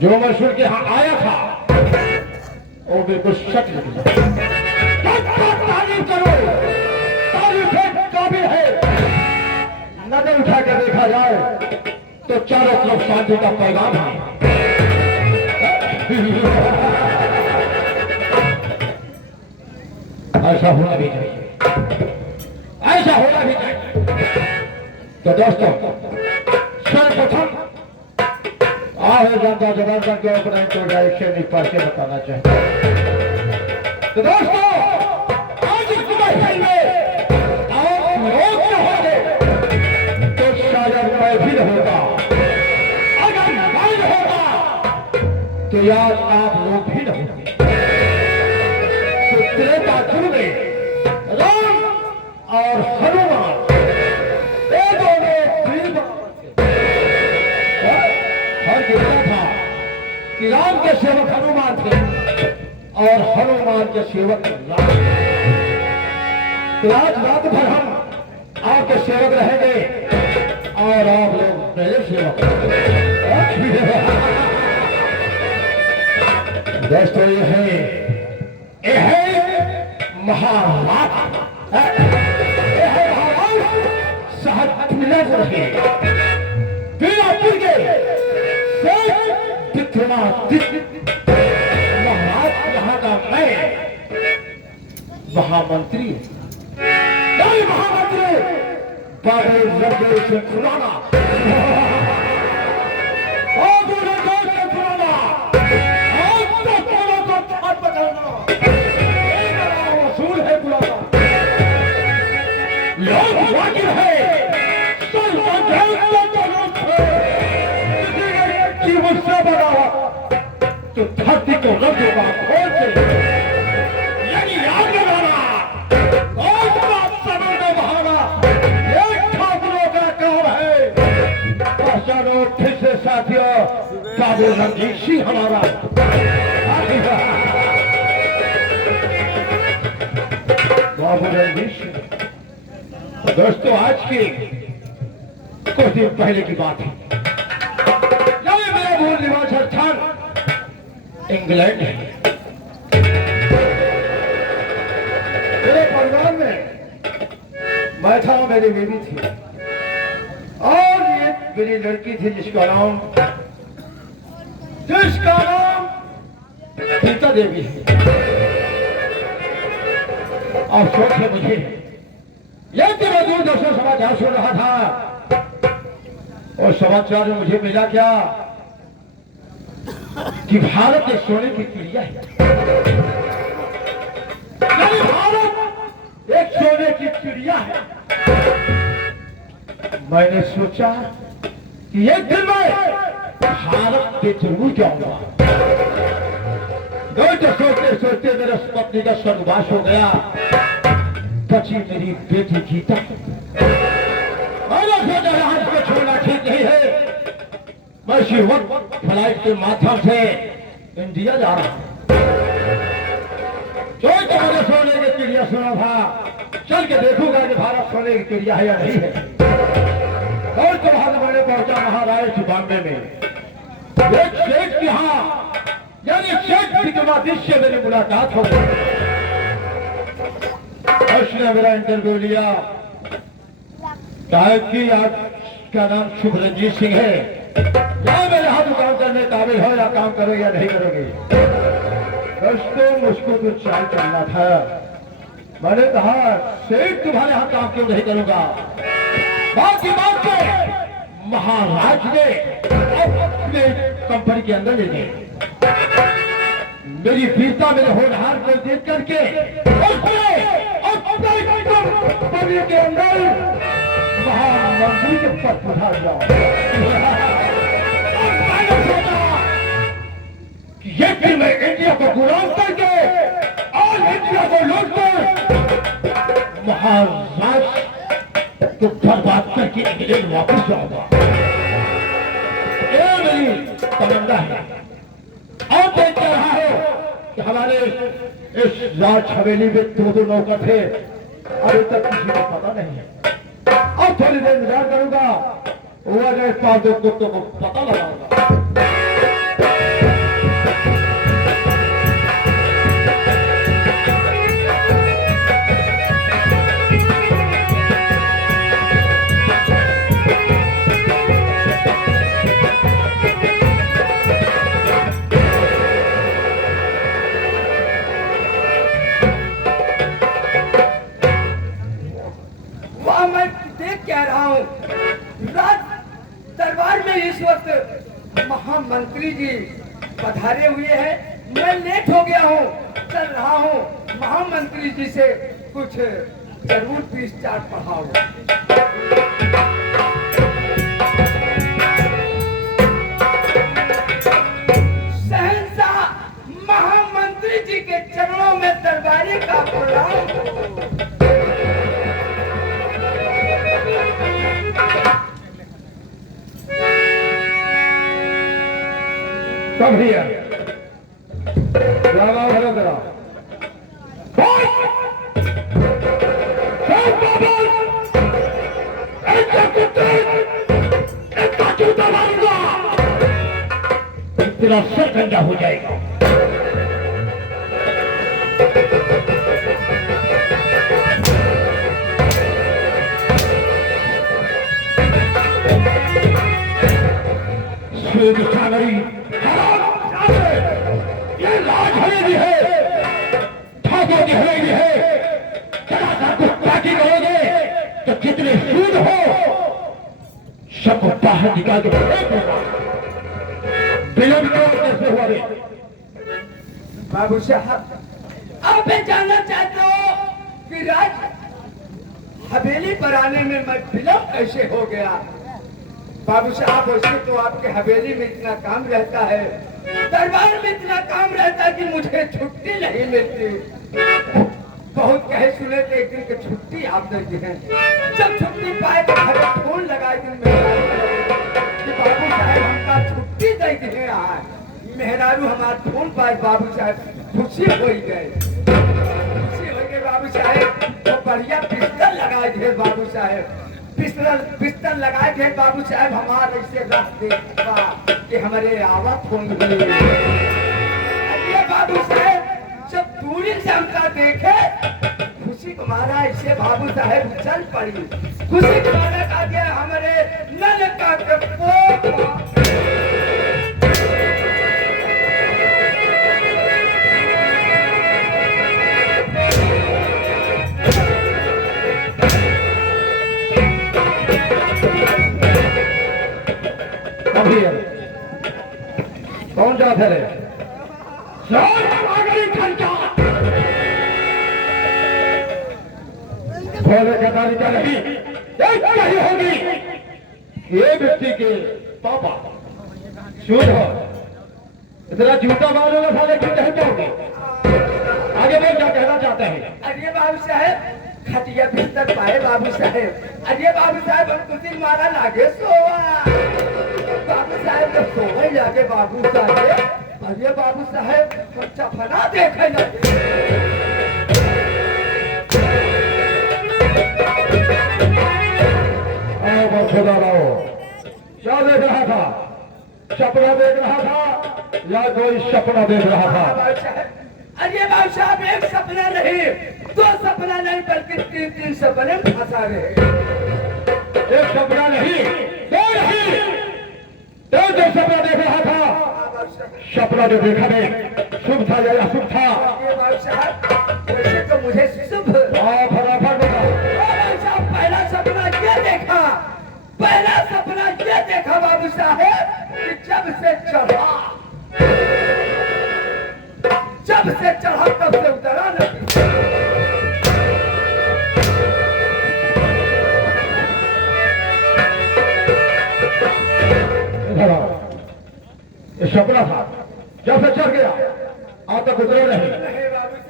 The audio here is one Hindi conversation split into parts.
जो मशहूर के यहाँ आया था वो बिल्कुल शक तारीफ करो, तारीफ काबिल है। नजर उठा के देखा जाए तो चारों तरफ शांति का पैगाम है। ऐसा होना भी चाहिए, ऐसा होना भी चाहिए। तो दोस्तों सर्वप्रथम आहे जनता जनार्दन के अपने इंट्रोडक्शन इस पर से बताना चाहिए। तो दोस्तों आज इस महफिल में आप लोग न होंगे तो शायद महफिल होगा, अगर महफिल होगा तो यार आप लोग भी न होंगे। तो त्रेता युग में राम और हनुमान ये दोनों हर गिरता था कि राम के सेवक हनुमान थे और हनुमान के सेवक राम। तो आज रात भर हम आपके सेवक रहेंगे और आप लोग मेरे सेवक। दोस्तों ये है महाराज, ये है महाराज साहब बीरापुर के महाराज यहाँ का मैं महामंत्री महामंत्री बाबू रबे से पुराना वसूल है पुराना लोग वाकिफ है मुझसे बड़ा तो धरती को रख देगा खोल से, यानी याद लगाना और बात समझ में बहाना एक ठाकुरों का काम है। पहचानो फिर से साथियों बाबू रणजीत सिंह हमारा। बाबू रणजीत सिंह दोस्तों आज की कुछ दिन पहले की बात है। मूल निवास स्थान इंग्लैंड है। मेरे परिवार में मैं था, मेरी बेबी थी और ये मेरी लड़की थी जिसका नाम सीता देवी है। और शौक है मुझे यह कि मैं दूरदर्शन समाचार सुन रहा था और समाचार में मुझे मिला क्या कि भारत एक सोने की चिड़िया है। भारत एक सोने की चिड़िया है। मैंने सोचा कि एक दिन मैं भारत के जरूर जाऊंगा। दोस्तों सोचते सोचते मेरे पत्नी का स्वर्गवास हो गया। बची मेरी बेटी गीता। मैंने सोचा आज को छोड़ना ठीक नहीं है। मैं इसी वक्त फ्लाइट के माध्यम से इंडिया जा रहा हूं। जो मुझे सोने की चिड़िया सुना था, चल के देखूंगा कि भारत सोने की चिड़िया है या नहीं है। और तो वहां मैंने पहुंचा महाराष्ट्र बॉम्बे में एक शेख के यहाँ, यानी शेख विक्रमादित्य से मेरी मुलाकात हो गई। उसने मेरा इंटरव्यू लिया। कहा कि आपका नाम शुभ रणजीत सिंह है, या मेरे हाथ काम करने काबिल हो या काम करोगे या नहीं करोगे। दोस्तों मुझको तो चाल चलना था। मैंने कहा सेठ तुम्हारे हाथ काम क्यों नहीं करूंगा। बाकी बात को महाराज ने अपने कंपनी के अंदर ले गए। मेरी वीरता मेरे होनहार को देख करके कंपनी के अंदर महामंत्री के पद उठा जाओ। ये फिर मैं इंडिया को गुलाम करके और इंडिया को लूट कर महाराज को बर्बाद करके इंग्लैंड वापस जाऊंगा। ये मेरी तमन्ना है। और देख रहा है कि हमारे इस राज हवेली में दो नौकर थे, अभी तक किसी को पता नहीं है। हमारे दो कुत्तों को पता लगाऊंगा। कह रहा हूँ राज दरबार में इस वक्त महामंत्री जी पधारे हुए हैं। मैं लेट हो गया हूँ, चल रहा हूँ। महामंत्री जी से कुछ जरूर 20 पढ़ाओ। शहंशाह महामंत्री जी के चरणों में दरबारी का प्रणाम। Come here. Bravo, hello, bravo. तेरा सर गंदा हो जाएगा। श्वेत सागरी ये राज हवेली है, ठाकुर की हवेली है। चला कुत्ता की कहोगे तो जितने सूद हो सबको बाहर निकाल के विलंब कैसे हुआ रे? बाबू साहब, अब मैं जानना चाहता हूँ कि राज हवेली पर आने में मैं विलंब कैसे हो गया। बाबू साहब, वैसे तो आपके हवेली में इतना काम रहता है, दरबार में इतना काम रहता है कि मुझे छुट्टी नहीं मिलती। बहुत कहे सुने थे एक दिन की छुट्टी आप देते हैं। जब छुट्टी पाए तो घर फोन लगाए दिन कि बाबू साहब हमका छुट्टी देते हैं। आज मेहरारू हमारे फोन पाए, बाबू साहब खुशी हो गए, खुशी हो गए। बाबू साहब तो बढ़िया पिस्टल लगाए थे। बाबू साहब पिस्टल लगाए थे। बाबू साहब हमारे ऐसे रख देखा कि हमारे आवाज फोन हुई। अरे बाबू साहब जब दूरी से हमका देखे, खुशी तुम्हारा ऐसे बाबू साहब चल पड़ी। खुशी तुम्हारा का दिया हमारे नल का कौन जाते रे? भोले का तालिका नहीं, एक नहीं होगी। ये व्यक्ति के पापा शूद हो, इतना झूठा मालूम साले क्यों कहते होंगे? आगे मैं क्या कहना चाहते हैं? अरे बाबू साहब खटिया बिस्तर पाए। बाबू साहब, अरे बाबू साहब हम कुछ दिन मारा लागे सोवा। बाबू साहब जब सोवे लागे बाबू साहब, अरे बाबू साहब बच्चा फना देखे लगे। खुदा लाओ, क्या देख रहा था? सपना देख रहा था या कोई सपना देख रहा था? अरे बाबू साहब एक सपना नहीं, दो सपना नहीं बल्कि 3 सपने फंसा रहे। एक सपना नहीं, दो नहीं, दो सपना देख रहा था। सपना जो देखा नहीं शुभ था या अशुभ था? बाबू साहब वैसे तो मुझे शुभ। फटाफट बताओ। पहला सपना ये देखा, पहला सपना ये देखा बाबू साहब कि जब से चढ़ा तब से उतरा नहीं। ये सपना था, जब से चढ़ गया आज तक उतरे नहीं।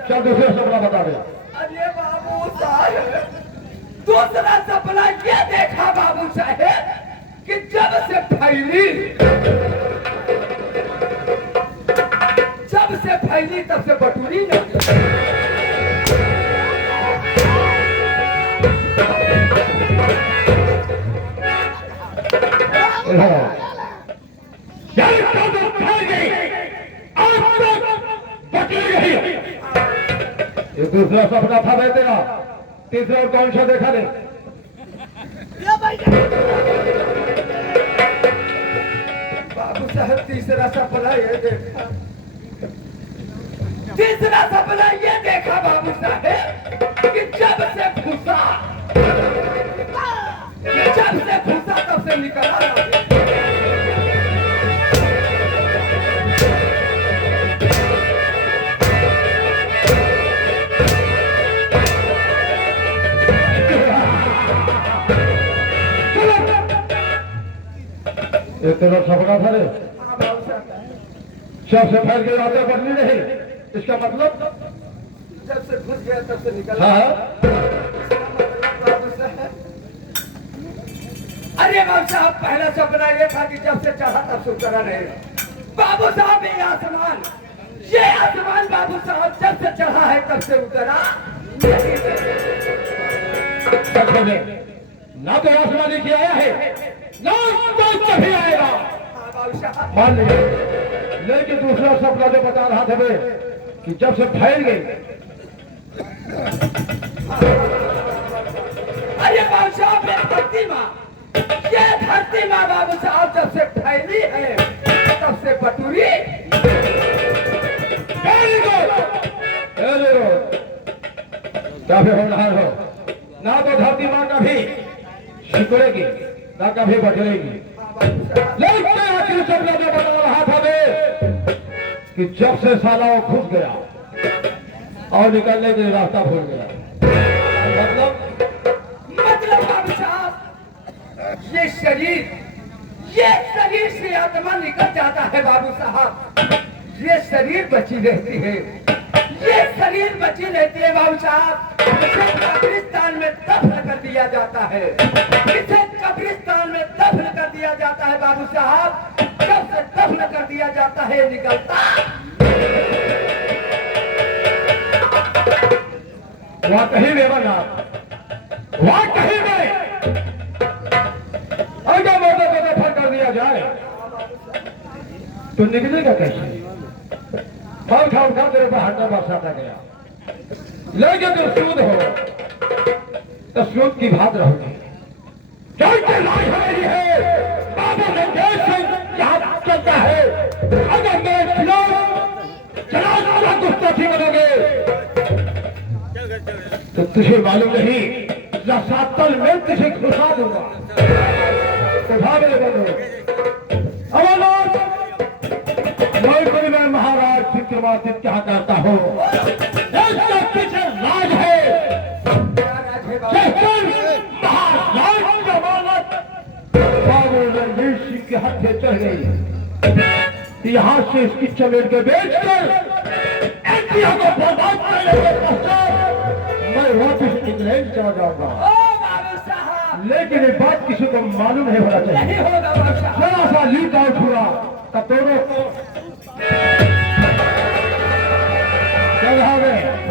चल दूसरा सपना बता दे। अरे बाबू साहब दूसरा सपना ये देखा बाबू साहब कि जब से फैली तब से बटूरी नहीं। ये दूसरा सपना था भाई तेरा, तीसरा और कौन सा देखा नहीं? बाबू साहब तीसरा सपना ये देखा, तीसरा सपना ये देखा बाबू साहब कि जब से भूसा तब से निकला ये तेरा सपना था रे, सबसे फैल के आते पड़नी नहीं, इसका मतलब जब से घुस गया तब से निकला। हाँ बाबू साहब, अरे बाबू साहब पहला सपना ये था कि जब से चढ़ा तब से उतरा नहीं। बाबू साहब ये आसमान बाबू साहब जब से चढ़ा है तब से उतरा नहीं। ना तो आसमानी की आया है ना कोई कभी आएगा, मान लीजिए। लेकिन दूसरा सपना जो बता रहा था वे कि जब से फैल गई, अरे बाबू साहब ये धरती माँ बाबू साहब जब से फैली है तब से बटूरी। काफी होनहार हो, ना तो धरती माँ कभी सिकुड़ेगी ना कभी बदलेगी। लेकिन आखिर सपना जो बता रहा था वे कि जब से साला वो घुस गया और निकलने के लिए रास्ता भूल गया। मतलब बाबू साहब ये शरीर से आत्मा निकल जाता है बाबू साहब, ये शरीर बची रहती है, बाबू साहब। इसे कब्रिस्तान में दफन कर दिया जाता है, बाबू साहब। जब से दफन कर दिया जाता है निकलता वहां कहीं में बना, वहां कहीं में अगर मौके को दफन कर दिया जाए तो निकलेगा कैसे? फल खा उठा तेरे पर हटना बरसाता गया। लेकिन जो सूद हो तो सूद की बात रहोगी। लाज हो रही है, बाबू संदेश से यहाँ चलता है। अगर मेरे खिलाफ चला गुस्ताखी बनोगे तो तुझे मालूम नहीं रसातल में तुझे घुसा दूंगा। तो भागे बनो अमरनाथ, मैं महाराज विक्रमादित्य क्या करता हूँ। पीछे राज है, महाराज जमानत बाबू रणवीर सिंह के हाथ से चढ़ गई। यहाँ से इसकी जमीन के बेचकर इंडिया को बर्बाद करने के पश्चात मैं वापिस इंग्लैंड चला जाऊंगा। लेकिन ये बात किसी को मालूम नहीं होना चाहिए। जरा सा लीक आउट हुआ तब दोनों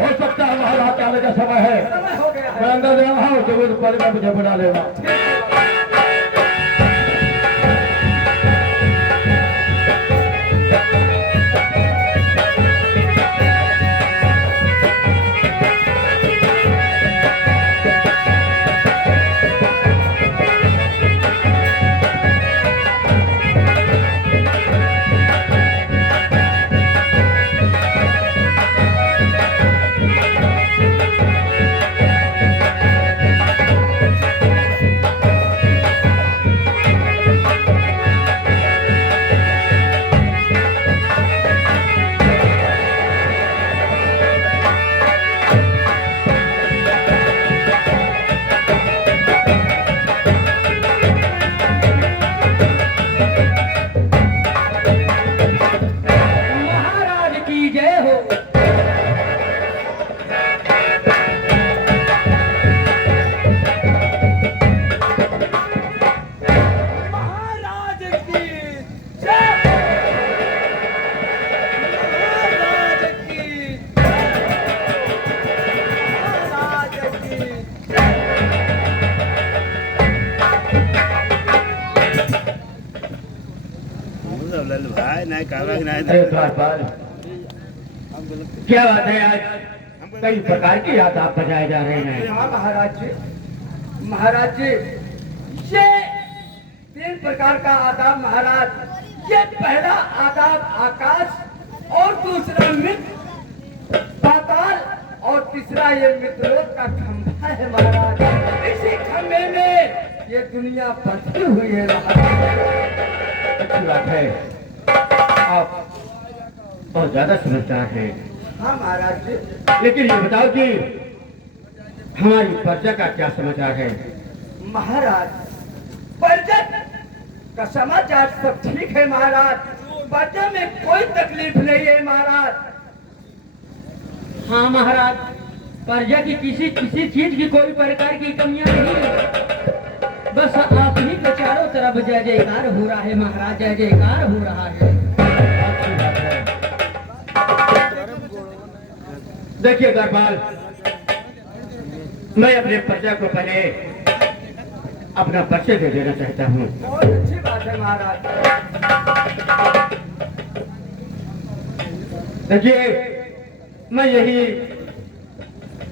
हो सकता है महाराज आने का समय है। मैं अंदर जा रहा हूँ, जरूर परिवार मुझे बुला लेगा। चल भाई नहीं कागज नहीं अरे द्वारपाल, क्या बात है, आज कई प्रकार की आदाब बजाए जा रहे हैं। हाँ महाराज जी, महाराज जी, ये 3 प्रकार का आदाब महाराज। ये पहला आदाब आकाश, और दूसरा मित्र पाताल, और तीसरा ये मित्रलोक का खंभा है महाराज। इसी खंभे में ये दुनिया बसी हुई है महाराज। अच्छी बात है, आप बहुत ज्यादा समझदार हैं। हाँ महाराज जी। लेकिन ये बताओ कि हमारी प्रजा का क्या समाचार है। महाराज, प्रजा का समाचार सब ठीक है महाराज। प्रजा में कोई तकलीफ नहीं है महाराज। हाँ महाराज, प्रजा की किसी किसी चीज की कोई प्रकार की कमियां नहीं है। बस आप ही के चारों तरफ जय जयकार हो रहा है महाराज, जय जयकार हो रहा है। अच्छी बात है। देखिए द्वारपाल, मैं अपने प्रजा को पहले अपना परिचय दे देना चाहता हूँ। बहुत अच्छी बात है महाराज। देखिए, मैं यही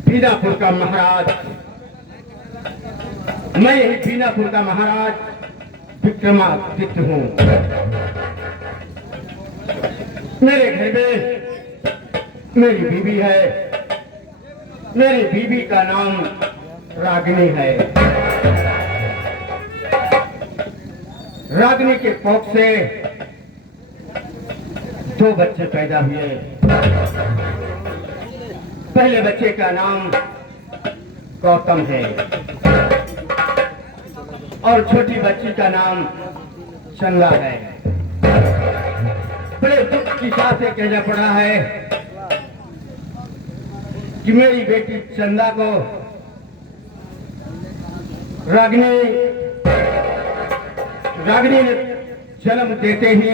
बीनापुर का महाराज, मैं यही बीनापुर का महाराज विक्रमादित्य हूँ। मेरे घर में मेरी बीवी है। मेरी बीवी का नाम रागिनी है। रागिनी के कोख से 2 बच्चे पैदा हुए। पहले बच्चे का नाम गौतम है और छोटी बच्ची का नाम चंदा है। बड़े दुख की साथ से कहना पड़ा है कि मेरी बेटी चंदा को रागिनी ने जन्म देते ही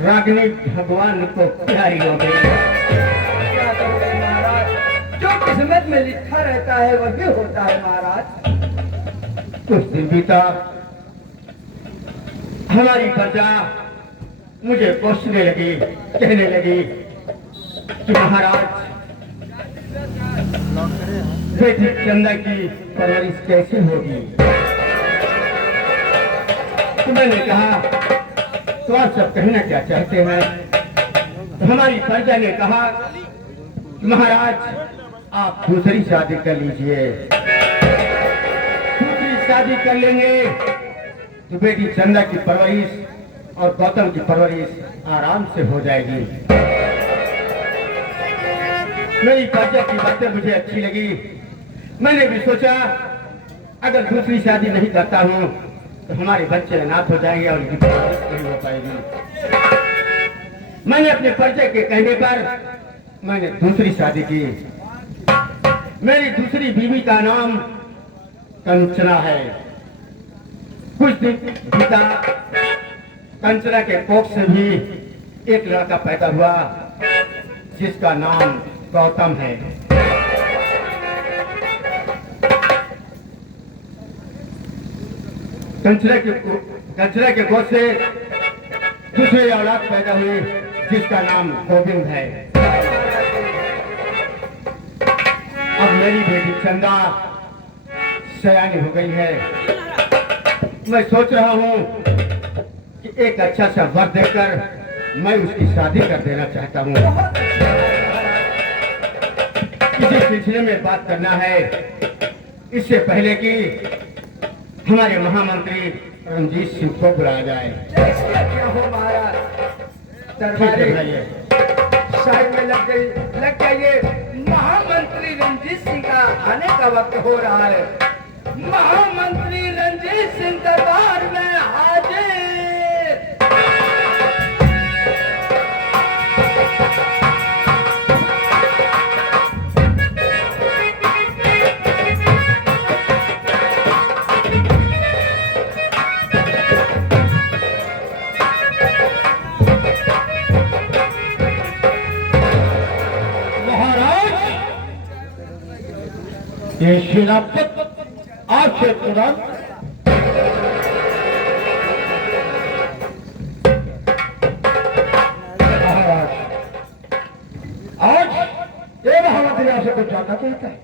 रागिनी भगवान को प्यारी हो गई। क्या करोगे महाराज, जो किस्मत में लिखा रहता है वही होता है महाराज। कुछ दिन बीता, हमारी प्रजा मुझे पूछने लगी, कहने लगी कि महाराज, बेटी चंदा की परवरिश कैसे होगी। तो मैंने कहा, तो आप सब कहना क्या चाहते हैं। तो हमारी प्रजा ने कहा, महाराज आप दूसरी शादी कर लीजिए। दूसरी शादी कर लेंगे तो बेटी चंदा की परवरिश और गौतम की परवरिश आराम से हो जाएगी। मेरी प्रजा की बातें मुझे अच्छी लगी। मैंने भी सोचा, अगर दूसरी शादी नहीं करता हूँ तो हमारे बच्चे अनाथ हो जाएंगे और उनकी परवरिश नहीं हो पाएगी। मैंने अपने प्रजा के कहने पर मैंने दूसरी शादी की। मेरी दूसरी बीवी का नाम कंचना है। कुछ दिन बीता, कंचना के कोख से भी एक लड़का पैदा हुआ जिसका नाम गौतम है। कंचना के कोख से दूसरे औलाद पैदा हुए जिसका नाम गोविंद है। अब मेरी बेटी चंदा सयानी हो गई है। मैं सोच रहा हूँ कि एक अच्छा सा वर देकर मैं उसकी शादी कर देना चाहता हूँ। इसी सिलसिले में बात करना है, इससे पहले कि हमारे महामंत्री रणजीत सिंह को बुलाया जाए। क्या हो महाराज, दरबारी साइड में लग जाइए। महामंत्री रणजीत सिंह का आने का वक्त हो रहा है। महामंत्री रणजीत सिंह दरबार में हाजिर। ये शिलापत आज से तुरंत महामंत्री आपसे कुछ जानना चाहता है।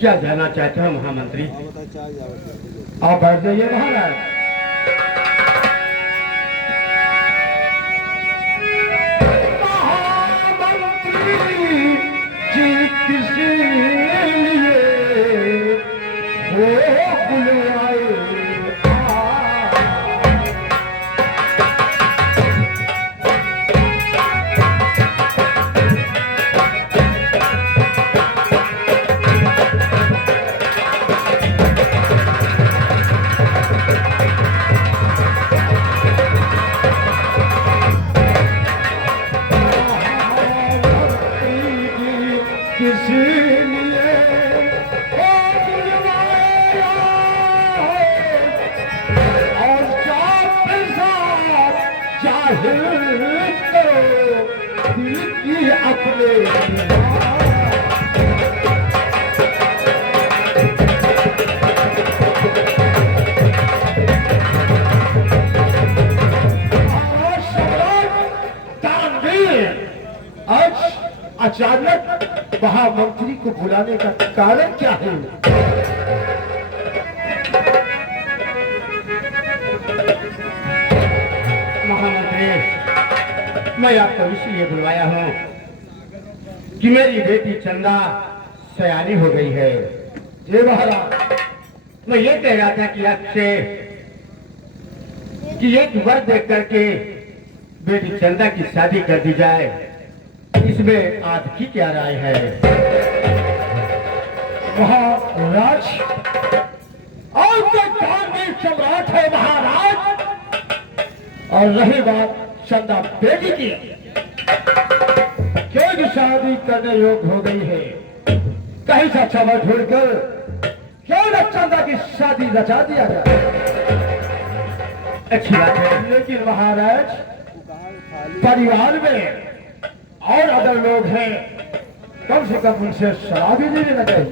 क्या जानना चाहते हो महामंत्री? आप बैठ जाइए महाराज। महामंत्री जी किसी लिए हो बुलाए किसी लिए हो बुलवाया और चाहे तो दिल की अपने आज अचानक महामंत्री को बुलाने का कारण क्या है? महामंत्री, मैं आपको इसलिए बुलवाया हूँ कि मेरी बेटी चंदा सयानी हो गई है। ये महाराज, मैं ये कह रहा था कि आपसे कि एक वर देख करके बेटी चंदा की शादी कर दी जाए, इसमें आपकी क्या राय है? महाराज और तो धार्मिक सम्राट है महाराज। और रही बात चंदा बेटी की, क्यों शादी करने योग्य हो गई है, कहीं से अच्छा वक्त ढूंढकर क्यों न चंदा की शादी रचा दिया जाए। अच्छी बात है, लेकिन महाराज परिवार में और अदर लोग हैं, कम से कम उनसे सलाह भी नहीं लेना चाहिए।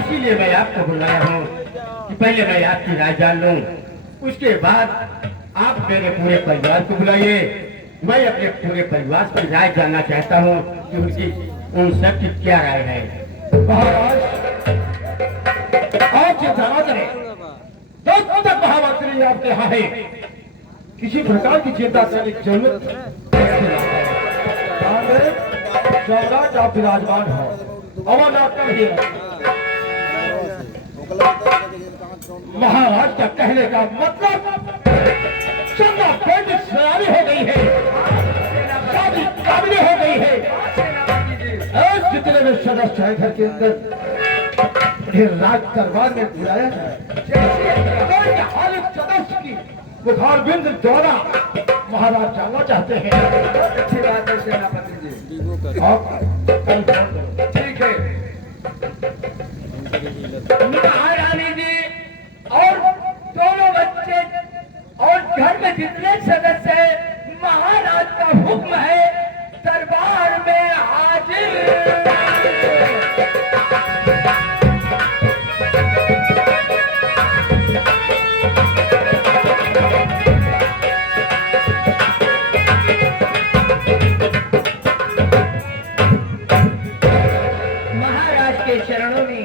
इसीलिए मैं आपको बुलाया हूँ कि पहले मैं आपकी राय जान लूं, उसके बाद आप मेरे पूरे परिवार को बुलाइए। मैं अपने पूरे परिवार की राय जानना चाहता हूँ कि उनकी उन सब की क्या राय है। महाराज आप चिंता न करें, जब तक महामंत्री आपके यहाँ है किसी प्रकार की चिंता करने की जरूरत सम्राट आप विराजमान हो, अमरनाथ का भी महाराज का कहने का मतलब चंदा बेटी सयानी हो गई है, शादी काबिल हो गई है। जितने में सदस्य है घर के अंदर उन्हें राज दरबार में बुलाया जाए। हालिक सदस्य की बुखार बिंद द्वारा महाराज जानना चाहते हैं। अच्छी बात है सेनापति जी। ठीक है महारानी जी और दोनों बच्चे और घर में जितने सदस्य हैं, महाराज का हुक्म है दरबार में हाजिर। महाराज के चरणों में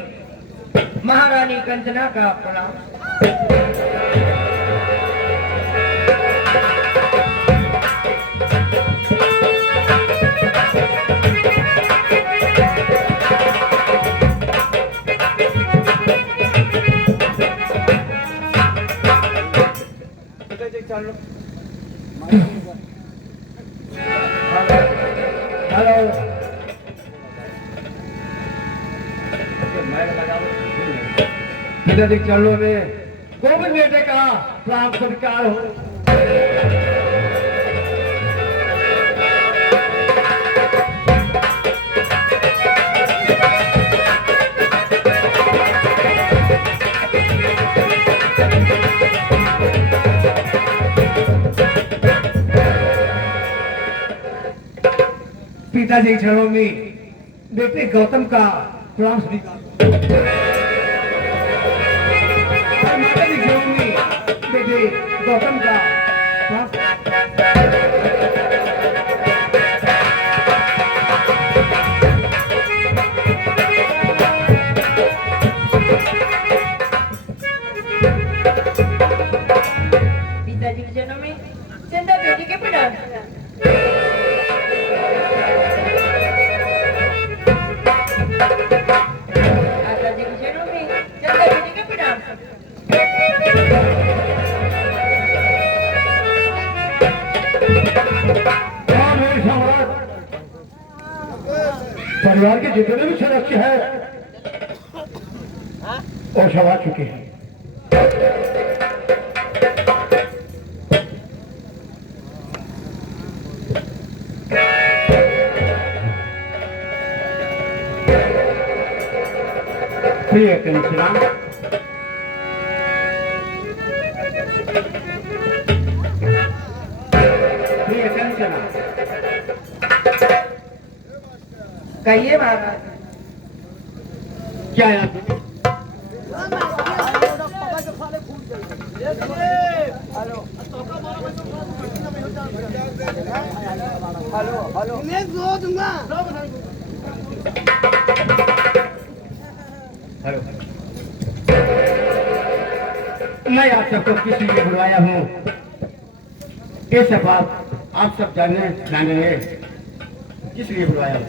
महारानी कंचना का प्रणाम। हेलो पिताजी चरणों में गोविंद बेटे का प्राण स्वीकार हो। पिताजी चरणों में बेटे गौतम का प्राण स्वीकार माताजी चरणों में बेटे गौतम का प्राण परिवार के जितने भी सदस्य हैं वो सब आ चुके हैं। प्रिय कंचना, प्रिय कंचना, कहिए महाराज। क्या आप हेलो, मैं आप सबको किस लिए बुलवाया हूँ ये सब आप सब जानेंगे किस लिए बुलवाया हूँ।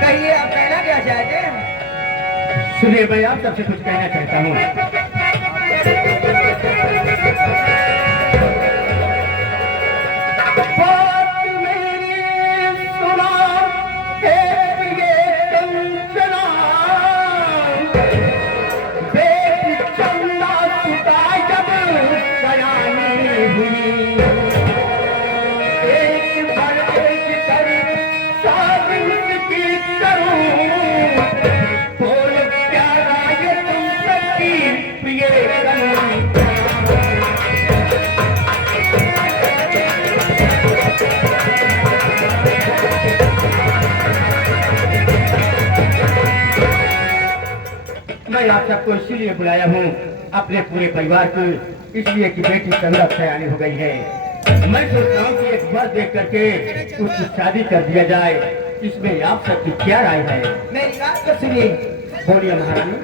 कहिए, आप कहना क्या चाहते हैं? सुनिए, मैं आप सबसे कुछ कहना चाहता हूँ। मैं आप सबको इसीलिए बुलाया हूँ, अपने पूरे परिवार को, इसलिए कि बेटी चंदा सयानी हो गई है। मैं सोचता हूँ कि एक बार देख करके उसकी शादी कर दिया जाए। इसमें आप सबकी क्या राय है? मेरी बात तो सुनिए। बोलिए महारानी।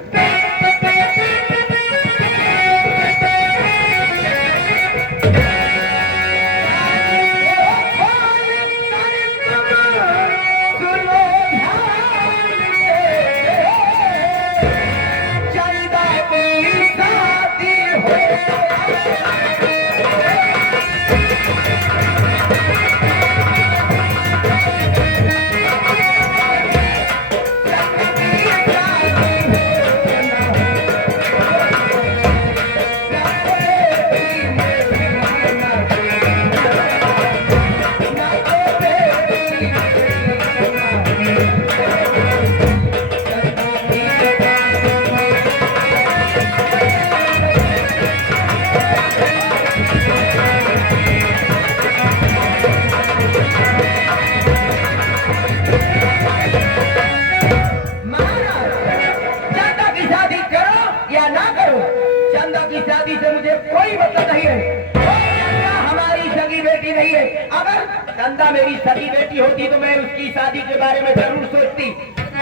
चंदा मेरी सगी बेटी होती तो मैं उसकी शादी के बारे में जरूर सोचती,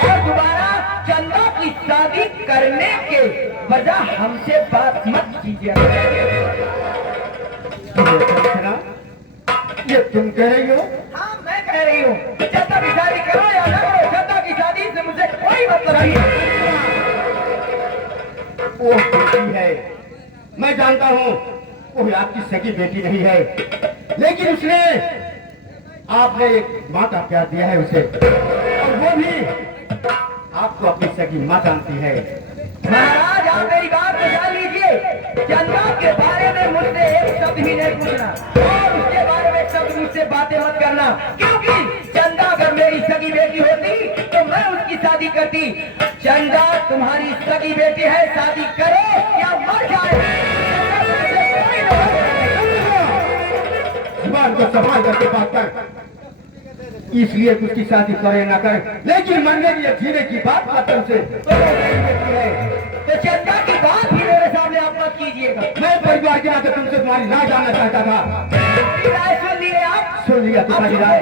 और दोबारा चंदा की शादी करने के बजाय हमसे बात मत कीजिए। ये तुम कह रही हो? हाँ, मैं कह रही हूँ। चंदा की शादी करो या ना करो, चंदा की शादी से मुझे कोई मतलब नहीं है। वो बेटी है, मैं जानता हूँ वो आपकी सगी बेटी नहीं है, लेकिन उसने आपने एक माँ का प्यार दिया है उसे, और वो भी आपको अपनी सगी माँ जानती है। महाराज, आप मेरी बात बता लीजिए। चंदा के बारे में मुझसे एक शब्द भी नहीं पूछना, और उसके बारे में एक शब्द मुझसे बातें मत करना, क्योंकि चंदा अगर मेरी सगी बेटी होती तो मैं उसकी शादी करती। चंदा तुम्हारी सगी बेटी है, शादी करो या मर जाए। जुबान को संभाल करके बात कर, इसलिए उसकी शादी करे ना करे, लेकिन मरने की जीने की बात तुमसे तो चंदा की बात भी मेरे सामने आप मत कीजिएगा। मैं परिवार के नाते तुमसे तुम्हारी राय जानना चाहता था। राय सुन लिए आप? सुन लिया तुम्हारी राय।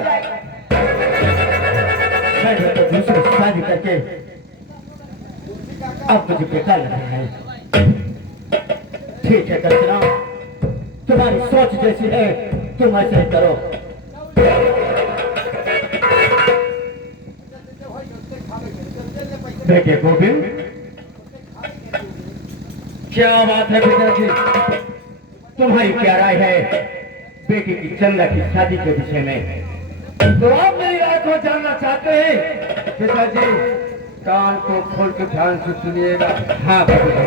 मैं तो दूसरी शादी करके अब मुझे बेकार लग रहा है। ठीक है कंचना, तुम्हारी सोच जैसी है तुम ऐसे ही करो। बेटे गोविंद, क्या बात है पिताजी, तुम्हारी क्या राय है? बेटी की चंदा की शादी के विषय में। तो आप मेरी राय को जानना चाहते हैं? पिताजी कान को खोल के ध्यान से सुनिएगा। हाँ बाबूजी।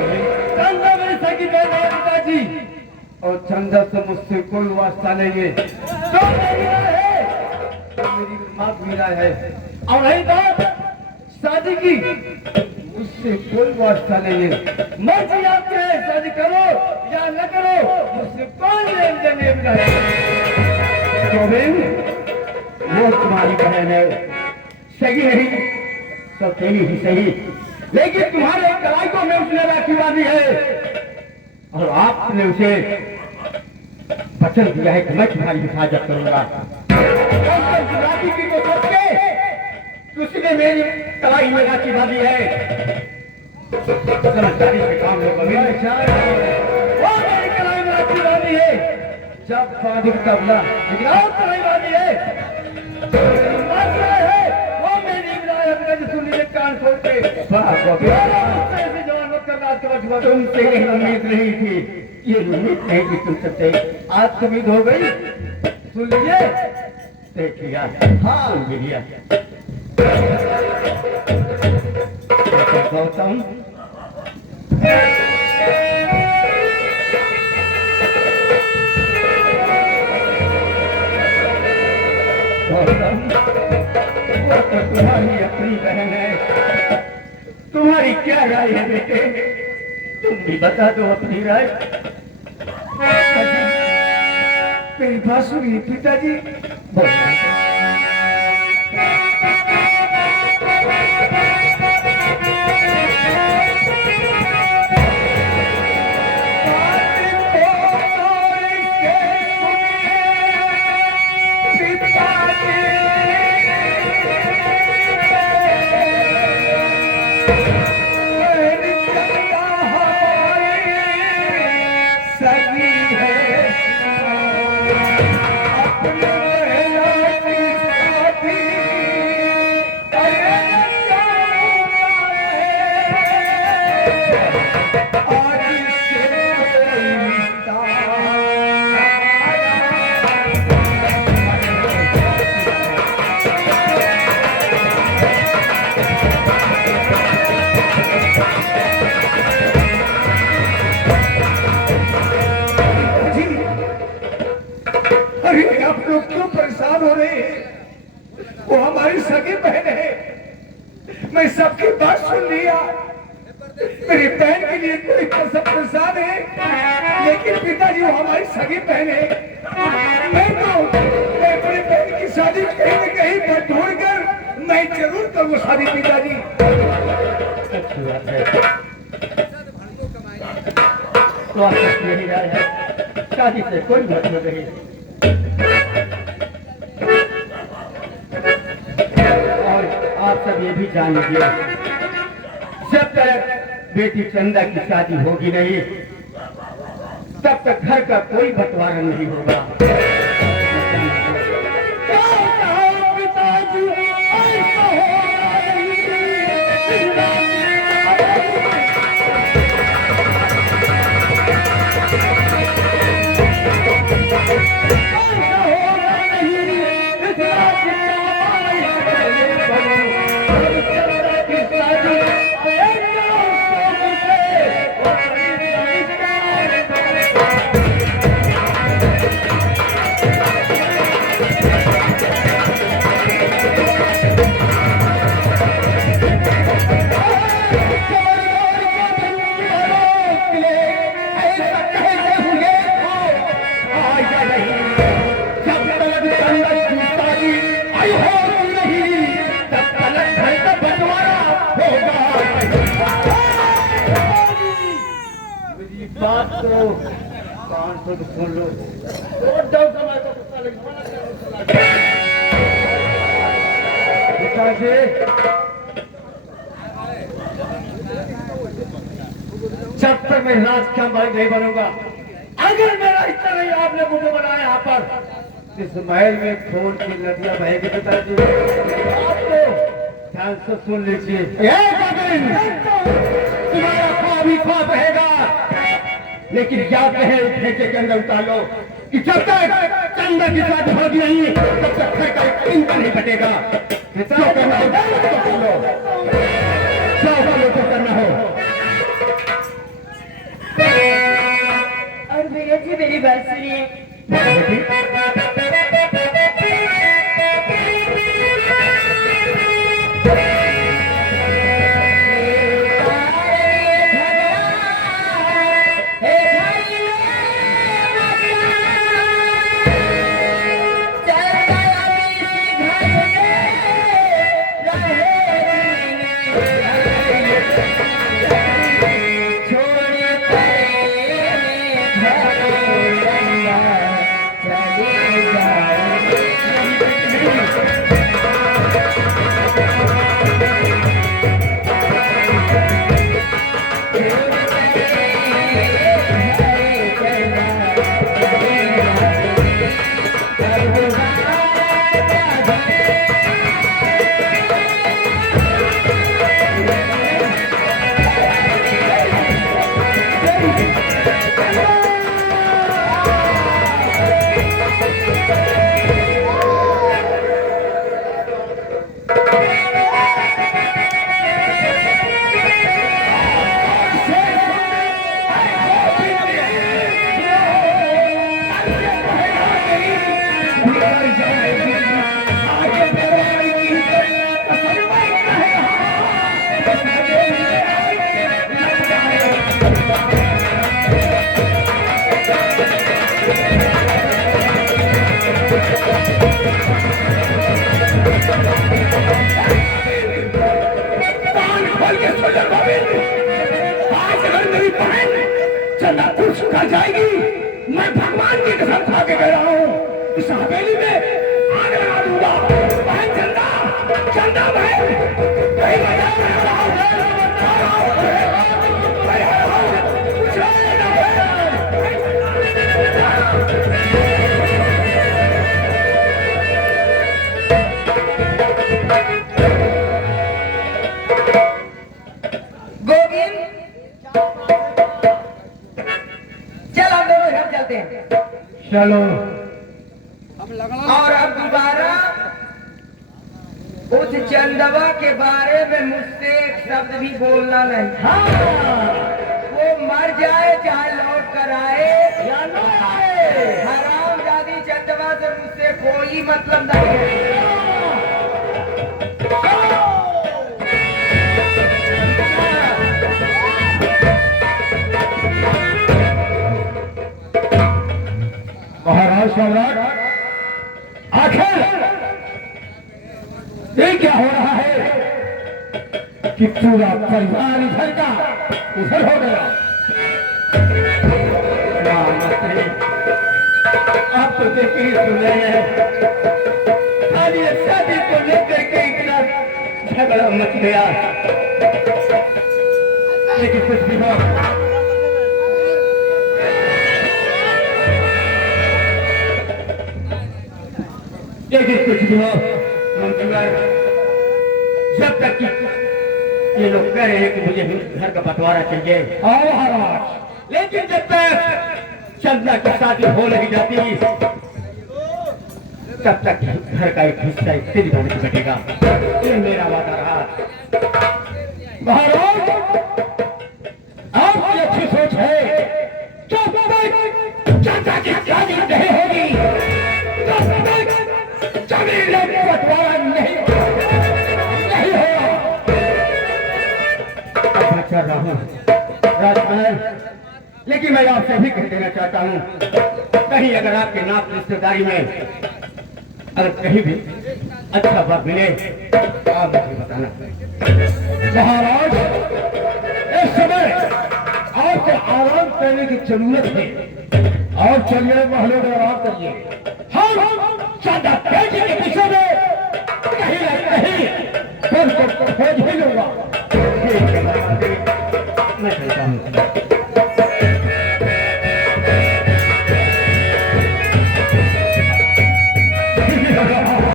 चंदा मेरी सगी बहन है पिताजी, और चंदा से मुझसे कोई वास्ता नहीं है। जो मेरी राय है तो मेरी माँ की राय है। और रही बात शादी की, मुझसे कोई वास्ता नहीं है। मर्जी आपके है, शादी करो या न करो, मुझसे कोई लेन देन नहीं है। गोविंद, वो तुम्हारी बहन है, सही नहीं तो तेरी ही सही, लेकिन तुम्हारे कलाई को मैं उसने राखी बांधी है और आपने उसे वचन दिया है कि मैं तुम्हारी हिफाजत करूंगा। राखी की को सोच के उसने मेरी कलाई में राखी बांधी है। समझदारी से काम लो गोविंद। वो मेरी कलाई में राखी बांधी है, जब बांधी तब ना, लेकिन और कलाई बांधी है। वो मेरी राय अपने सुन लीजिए कान खोल के। जवान वक्त करना आज तुमसे यही उम्मीद नहीं थी, ये उम्मीद नहीं कि तुम सकते। आज उम्मीद हो गई। सुन लीजिए। देख लिया, हाँ सुन भी लिया। गौतम, गौतम, वो तो तुम्हारी अपनी बहन है, तुम्हारी क्या राय है बेटे? तुम भी बता दो अपनी राय। मेरी बात सुनिए पिताजी। आप लोग क्यों परेशान हो रहे हैं? वो हमारी सगी बहन है, मैं सबकी बात सुन लिया। मेरी बहन के लिए कोई सब परेशान है, लेकिन पिताजी वो हमारी सगी बहन है। मैं अपनी बहन की शादी कहीं न कहीं पर ढूंढ कर मैं जरूर करूँ शादी पिताजी। अच्छी बात है, तो आपकी यही राय है, शादी से कोई मतलब नहीं। और आप सब ये भी जान लीजिए, जब तक बेटी चंदा की शादी होगी नहीं, तब तक घर का कोई बंटवारा नहीं होगा। बात करो, कान से सुन लो। पिताजी जब तक मैं राजकुमार नहीं बनूंगा, अगर मेरा हिस्सा नहीं आपने मुझे बनाया यहाँ पर, इस महल में खून की नदियां बहेगी। पिताजी आप तो ध्यान से सुन लीजिए। तुम्हारा ख्वाब ही ख्वाब रहेगा, लेकिन याद रहे ठेके के अंदर उतार लो, कि जब तक चंदा की शादी होगी नहीं तब तक घर का एक इंच नहीं बटेगा। जो करना हो तो कर लो, जो करना हो। और भैया जी मेरी बात सुनिए। चंदा कुछ कर जाएगी, मैं भगवान की कसम खा के कह रहा हूँ इस हवेली में आग लगा दूंगा। बहन चंदा, चंदा बहन कहीं बजा चलो और अब दोबारा उस चंदवा के बारे में मुझसे एक शब्द भी बोलना नहीं। हाँ, वो मर जाए चाहे लौट कर आए या न आए, हराम जादी चंदवा से मुझसे कोई मतलब नहीं है। महाराज सम्राट, आखिर ये क्या हो रहा है कि पूरा परिवार इधर का उधर हो गया। आप तो देखिए सुने खाली शादी को लेकर के इतना झगड़ा मच गया, लेकिन कुछ भी हो कुछ भी हो जब तक कि ये लोग कह रहे हैं कि मुझे घर का बंटवारा चाहिए, लेकिन जब तक चंदा की शादी हो नहीं जाती तब तक घर का एक हिस्सा तेरी बहन को बटेगा। ये मेरा वादा रहा। महाराज, आपकी अच्छी सोच है, चंदा की शादी नहीं होगी, जमीन बंटवारा नहीं होगा। मैं कर रहा हूँ राजमहल, लेकिन मैं आपसे भी कह देना चाहता हूँ कहीं अगर आपके नाप रिश्तेदारी में अगर कहीं भी अच्छा वर्ग मिले तो आप मुझे बताना। महाराज, इस समय आपको आराम करने की जरूरत है और चलिए महलों में आराम करिए। हम चंदा बेटी के पीछे में